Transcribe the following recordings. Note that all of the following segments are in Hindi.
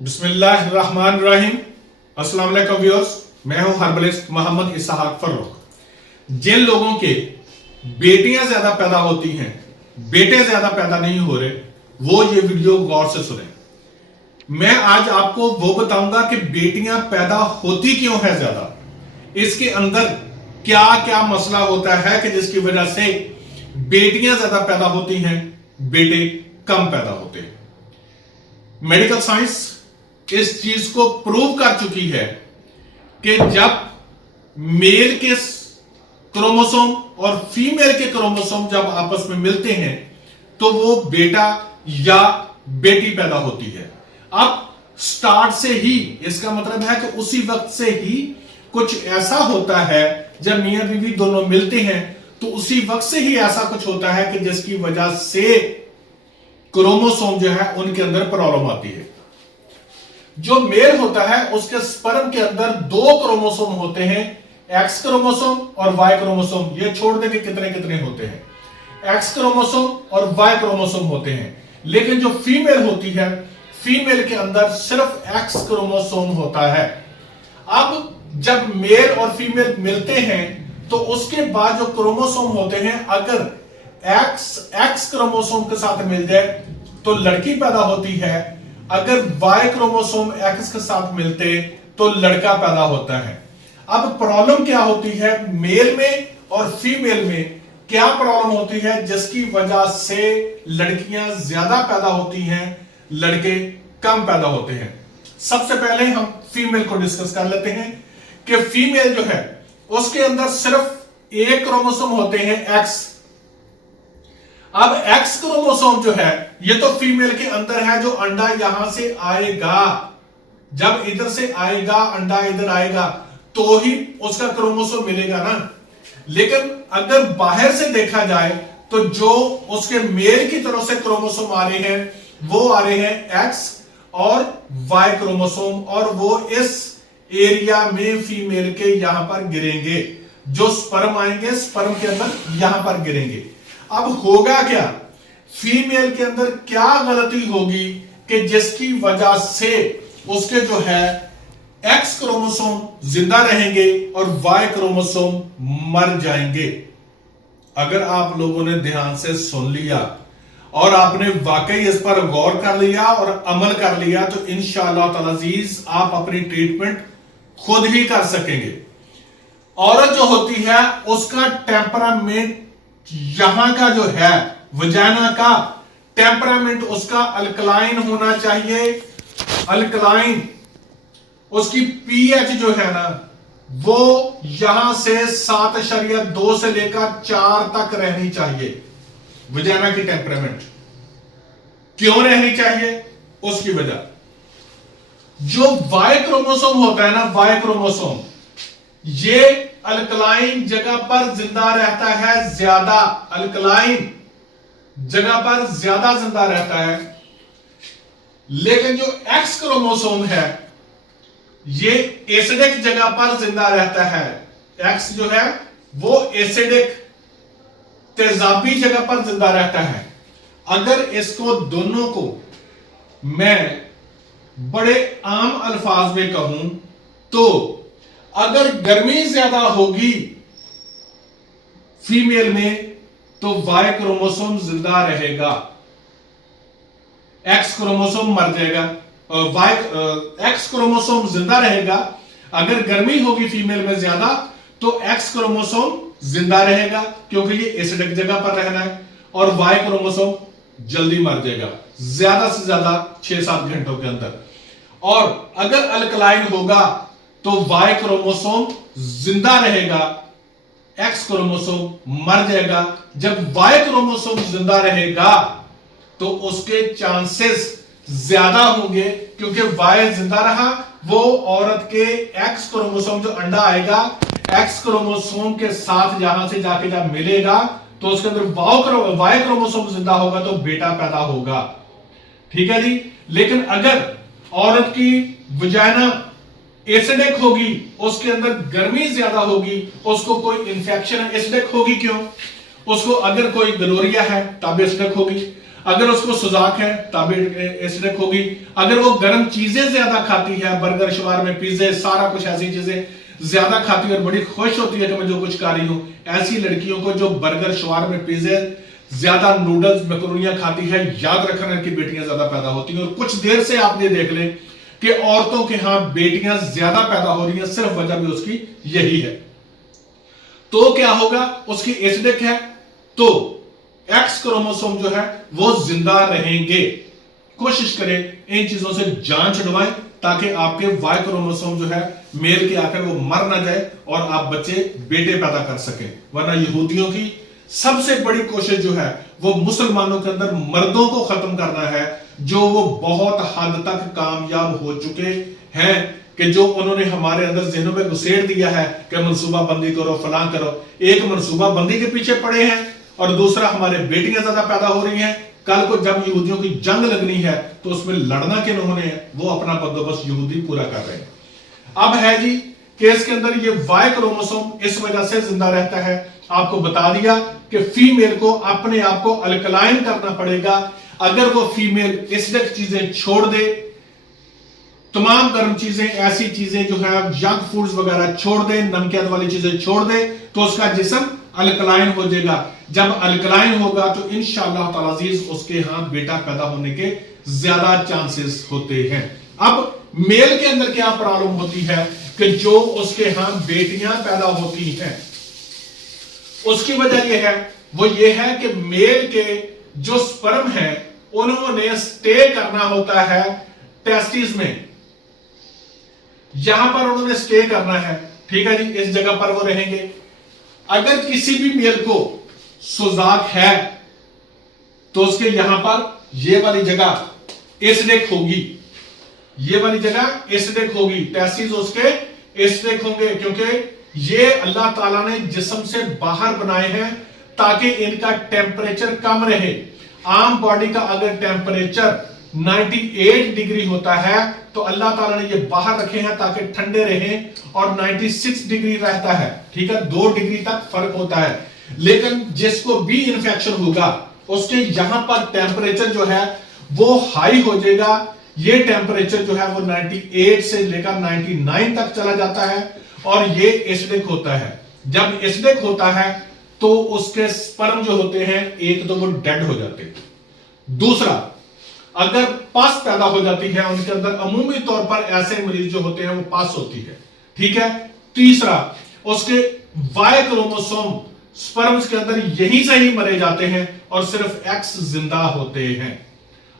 बिस्मिल्लाहिर्रहमानिर्रहीम। अस्सलाम वालेकुम व्यूअर्स, मैं हूं हर्बलिस्ट मोहम्मद इसहाक फर्रुख। जिन लोगों के बेटियां ज्यादा पैदा होती हैं, बेटे ज्यादा पैदा नहीं हो रहे, वो ये वीडियो गौर से सुने। मैं आज आपको वो बताऊंगा कि बेटियां पैदा होती क्यों है ज्यादा, इसके अंदर क्या क्या मसला होता है कि जिसकी वजह से बेटियां ज्यादा पैदा होती हैं, बेटे कम पैदा होते हैं। मेडिकल साइंस इस चीज को प्रूव कर चुकी है कि जब मेल के क्रोमोसोम और फीमेल के क्रोमोसोम जब आपस में मिलते हैं तो वो बेटा या बेटी पैदा होती है। अब स्टार्ट से ही इसका मतलब है कि उसी वक्त से ही कुछ ऐसा होता है, जब मियां बीवी दोनों मिलते हैं तो उसी वक्त से ही ऐसा कुछ होता है कि जिसकी वजह से क्रोमोसोम जो है उनके अंदर प्रॉब्लम आती है। जो मेल होता है उसके स्पर्म के अंदर दो क्रोमोसोम होते हैं, एक्स क्रोमोसोम और वाई क्रोमोसोम। ये छोड़ देंगे कितने कितने होते हैं, एक्स क्रोमोसोम और वाई क्रोमोसोम होते हैं। लेकिन जो फीमेल होती है, फीमेल के अंदर सिर्फ एक्स क्रोमोसोम होता है। अब जब मेल और फीमेल मिलते हैं तो उसके बाद जो क्रोमोसोम होते हैं, अगर एक्स क्रोमोसोम के साथ मिल जाए तो लड़की पैदा होती है, अगर वाई क्रोमोसोम एक्स के साथ मिलते तो लड़का पैदा होता है। अब प्रॉब्लम क्या होती है, मेल में और फीमेल में क्या प्रॉब्लम होती है जिसकी वजह से लड़कियां ज्यादा पैदा होती हैं, लड़के कम पैदा होते हैं। सबसे पहले हम फीमेल को डिस्कस कर लेते हैं कि फीमेल जो है उसके अंदर सिर्फ एक क्रोमोसोम होते हैं, एक्स। अब एक्स क्रोमोसोम जो है ये तो फीमेल के अंदर है, जो अंडा यहां से आएगा, जब इधर से आएगा अंडा इधर आएगा तो ही उसका क्रोमोसोम मिलेगा ना। लेकिन अगर बाहर से देखा जाए तो जो उसके मेल की तरफ से क्रोमोसोम आ रहे हैं वो आ रहे हैं एक्स और वाई क्रोमोसोम, और वो इस एरिया में फीमेल के यहां पर गिरेंगे। जो स्पर्म आएंगे स्पर्म के अंदर यहां पर गिरेंगे। अब होगा क्या, फीमेल के अंदर क्या गलती होगी कि जिसकी वजह से उसके जो है एक्स क्रोमोसोम जिंदा रहेंगे और वाई क्रोमोसोम मर जाएंगे। अगर आप लोगों ने ध्यान से सुन लिया और आपने वाकई इस पर गौर कर लिया और अमल कर लिया तो इंशाअल्लाह ताला अजीज आप अपनी ट्रीटमेंट खुद ही कर सकेंगे। औरत जो होती है उसका टेम्परामेंट, यहां का जो है वजाना का टेम्परामेंट उसका अल्कलाइन होना चाहिए। अल्कलाइन, उसकी पीएच जो है ना वो यहां से 7.2 से लेकर 4 तक रहनी चाहिए। वजाना की टेम्परामेंट क्यों रहनी चाहिए, उसकी वजह, जो वाई क्रोमोसोम होता है ना, वाई क्रोमोसोम ये अल्कलाइन जगह पर जिंदा रहता है, ज्यादा अल्कलाइन जगह पर ज्यादा जिंदा रहता है। लेकिन जो एक्स क्रोमोसोम है ये एसिडिक जगह पर जिंदा रहता है। एक्स जो है वो एसिडिक तेजाबी जगह पर जिंदा रहता है। अगर इसको दोनों को मैं बड़े आम अल्फाज में कहूं तो अगर गर्मी ज्यादा होगी फीमेल में तो वाई क्रोमोसोम जिंदा रहेगा, एक्स क्रोमोसोम मर जाएगा, एक्स क्रोमोसोम जिंदा रहेगा। अगर गर्मी होगी फीमेल में ज्यादा तो एक्स क्रोमोसोम जिंदा रहेगा क्योंकि ये एसिडिक जगह पर रहना है, और वाई क्रोमोसोम जल्दी मर जाएगा, ज्यादा से ज्यादा 6-7 घंटों के अंदर। और अगर अल्कलाइन होगा तो वाई क्रोमोसोम जिंदा रहेगा, एक्स क्रोमोसोम मर जाएगा। जब वाई क्रोमोसोम जिंदा रहेगा तो उसके चांसेस ज्यादा होंगे, क्योंकि वाई जिंदा रहा, वो औरत के एक्स क्रोमोसोम जो अंडा आएगा एक्स क्रोमोसोम के साथ यहां से जाके जब मिलेगा तो उसके अंदर वाई क्रोमोसोम जिंदा होगा तो बेटा पैदा होगा। ठीक है जी। लेकिन अगर औरत की वजाना एसिडिक होगी, उसके अंदर गर्मी ज्यादा होगी, उसको कोई इंफेक्शन है, एसिडिक होगी क्यों, उसको अगर कोई गलोरिया है तब एसिडिक होगी, अगर उसको सुजाक है तब एसिडिक होगी। अगर वो गर्म चीजें ज्यादा खाती है, बर्गर शवार में पिज्जे सारा कुछ ऐसी चीजें ज्यादा खाती है और बड़ी खुश होती है कि मैं जो कुछ खा रही हूं, ऐसी लड़कियों को जो बर्गर शवार में पिज्जे ज्यादा नूडल्स मैक्रोनियां खाती है, याद रखना की बेटियां ज्यादा पैदा होती हैं। और कुछ देर से आपने देख ले कि औरतों के यहां बेटियां ज्यादा पैदा हो रही हैं, सिर्फ वजह भी उसकी यही है। तो क्या होगा, उसकी एसिडिक है तो एक्स क्रोमोसोम जो है वो जिंदा रहेंगे। कोशिश करें इन चीजों से जान छुड़वाएं ताकि आपके वाई क्रोमोसोम जो है मेल के आकर वो मर ना जाए और आप बच्चे बेटे पैदा कर सकें। वरना यहूदियों की सबसे बड़ी कोशिश जो है वो मुसलमानों के अंदर मर्दों को खत्म करना है, जो वो बहुत हद तक कामयाब हो चुके हैं कि जो उन्होंने हमारे अंदर ज़हनों में घुसेड़ दिया है कि मनसूबा बंदी करो, फलां करो। एक मनसूबा बंदी के पीछे पड़े हैं और दूसरा हमारे बेटियां ज्यादा पैदा हो रही हैं। कल को जब यहूदियों की जंग लगनी है तो उसमें लड़ना किन्होंने है, वो अपना बंदोबस्त यहूदी पूरा कर रहे हैं। अब है जी केस के अंदर ये वाई क्रोमोसोम इस वजह से जिंदा रहता है। आपको बता दिया कि फीमेल को अपने आप को अल्कलाइन करना पड़ेगा। अगर वो फीमेल एसिडिक चीजें छोड़ दे, तमाम गर्म चीजें, ऐसी चीजें जो है जंक फूड्स वगैरह छोड़ दे, नमकीन वाली चीजें छोड़ दे, तो उसका जिस्म अल्कलाइन हो जाएगा। जब अल्कलाइन होगा तो इंशाअल्लाह ताला अजीज उसके यहां बेटा पैदा होने के ज्यादा चांसेस होते हैं। अब मेल के अंदर क्या प्रॉब्लम होती है कि जो उसके यहां बेटियां पैदा होती हैं, उसकी वजह यह है, वो ये है कि मेल के जो स्पर्म है उन्होंने स्टे करना होता है टेस्टिस में। यहां पर उन्होंने स्टे करना है, ठीक है जी, इस जगह पर वो रहेंगे। अगर किसी भी मेल को सुजाक है तो उसके यहां पर ये वाली जगह एसिडिक होगी, ये वाली जगह एसिडिक होगी, टेस्टिस उसके एसिडिक होंगे, क्योंकि ये अल्लाह ताला ने जिस्म से बाहर बनाए हैं ताकि इनका टेम्परेचर कम रहे। आम बॉडी का अगर टेम्परेचर 98 डिग्री होता है तो अल्लाह ताला ने ये बाहर रखे हैं ताकि ठंडे रहें, और 96 डिग्री रहता है, ठीक है, 2 डिग्री तक फर्क होता है। लेकिन जिसको भी इंफेक्शन होगा उसके यहां पर टेम्परेचर जो है वो हाई हो जाएगा। ये टेम्परेचर जो है वो 98 से लेकर 99 तक चला जाता है और ये एसिडिक होता है। जब एसिडिक होता है तो उसके स्पर्म जो होते हैं एक तो वो डेड हो जाते हैं, दूसरा अगर पास पैदा हो जाती है उनके अंदर अमूमी तौर पर ऐसे मरीज जो होते हैं वो पास होती है, ठीक है। तीसरा उसके वाई क्रोमोसोम स्पर्म्स के अंदर यहीं से ही मरे जाते हैं और सिर्फ एक्स जिंदा होते हैं।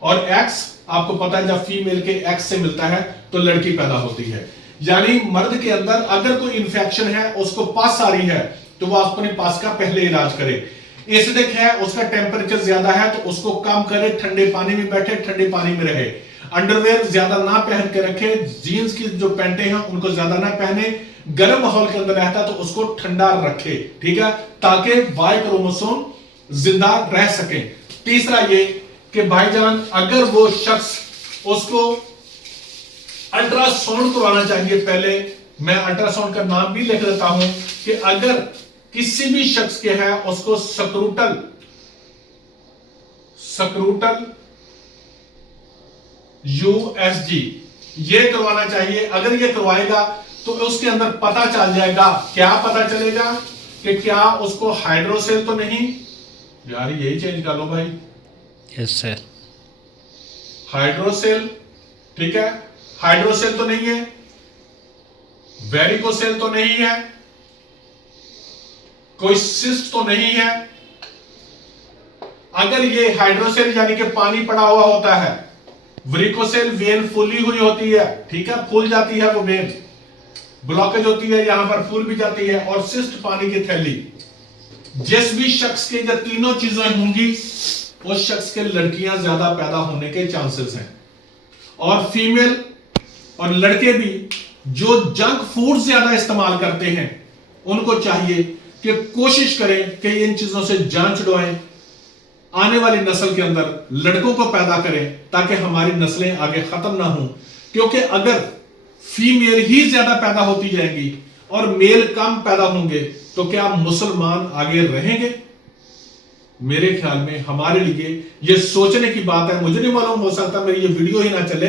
और एक्स आपको पता है जब फीमेल के एक्स से मिलता है तो लड़की पैदा होती है। यानी मर्द के अंदर अगर कोई इंफेक्शन है, उसको पास आ रही है, तो वो अपने पास का पहले इलाज करे। एसिडिक है, उसका टेम्परेचर ज्यादा है तो उसको कम करे, ठंडे पानी में बैठे, ठंडे पानी में रहे, अंडरवेयर ज्यादा ना पहन के रखे, जीन्स की जो पैंटे हैं उनको ज्यादा ना पहने, गर्म माहौल के अंदर रहता है तो उसको ठंडा रखे, ठीक है, ताकि वाई क्रोमोसोम जिंदा रह सके। तीसरा ये कि भाईजान अगर वो शख्स उसको अल्ट्रासाउंड करवाना चाहिए, पहले मैं अल्ट्रासाउंड का नाम भी लिख देता हूं कि अगर किसी भी शख्स के है उसको सक्रूटल यूएसजी ये करवाना चाहिए। अगर ये करवाएगा तो उसके अंदर पता चल जाएगा, क्या पता चलेगा कि क्या उसको हाइड्रोसेल तो नहीं, यार यही चेंज कर लो भाई, यस सर, हाइड्रोसेल, ठीक है, हाइड्रोसेल तो नहीं है, वेरिकोसेल तो नहीं है, कोई सिस्ट तो नहीं है। अगर ये हाइड्रोसेल यानी कि पानी पड़ा हुआ होता है, वेरिकोसेल वेन फूली हुई होती है, ठीक है, फूल जाती है वो वेन, ब्लॉकेज होती है, यहां पर फूल भी जाती है, और सिस्ट पानी की थैली। जिस भी शख्स के ये तीनों चीजें होंगी उस शख्स के लड़कियां ज्यादा पैदा होने के चांसेस हैं। और फीमेल और लड़के भी जो जंक फूड ज्यादा इस्तेमाल करते हैं उनको चाहिए कि कोशिश करें कि इन चीजों से जान छुड़वाएं, आने वाली नस्ल के अंदर लड़कों को पैदा करें ताकि हमारी नस्लें आगे खत्म ना हो। क्योंकि अगर फीमेल ही ज्यादा पैदा होती जाएंगी और मेल कम पैदा होंगे तो क्या मुसलमान आगे रहेंगे? मेरे ख्याल में हमारे लिए ये सोचने की बात है। मुझे नहीं मालूम, हो सकता मेरी ये वीडियो ही ना चले,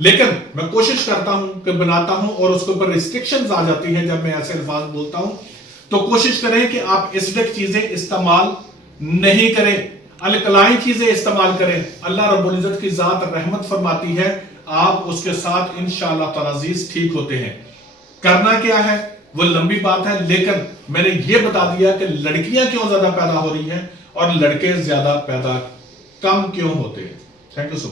लेकिन मैं कोशिश करता हूं कि बनाता हूं और उसके ऊपर रिस्ट्रिक्शंस आ जाती हैं जब मैं ऐसे अल्फाज बोलता हूं। तो कोशिश करें कि आप एसिडिक चीजें इस्तेमाल नहीं करें, अल्कलाइन चीजें इस्तेमाल करें। अल्लाह रब्बुल इज्जत की जात रहमत फरमाती है, आप उसके साथ इंशाअल्लाह तआला ठीक होते हैं। करना क्या है वो लंबी बात है, लेकिन मैंने ये बता दिया कि लड़कियां क्यों ज्यादा पैदा हो रही हैं और लड़के ज्यादा पैदा कम क्यों होते हैं। Thank you so much.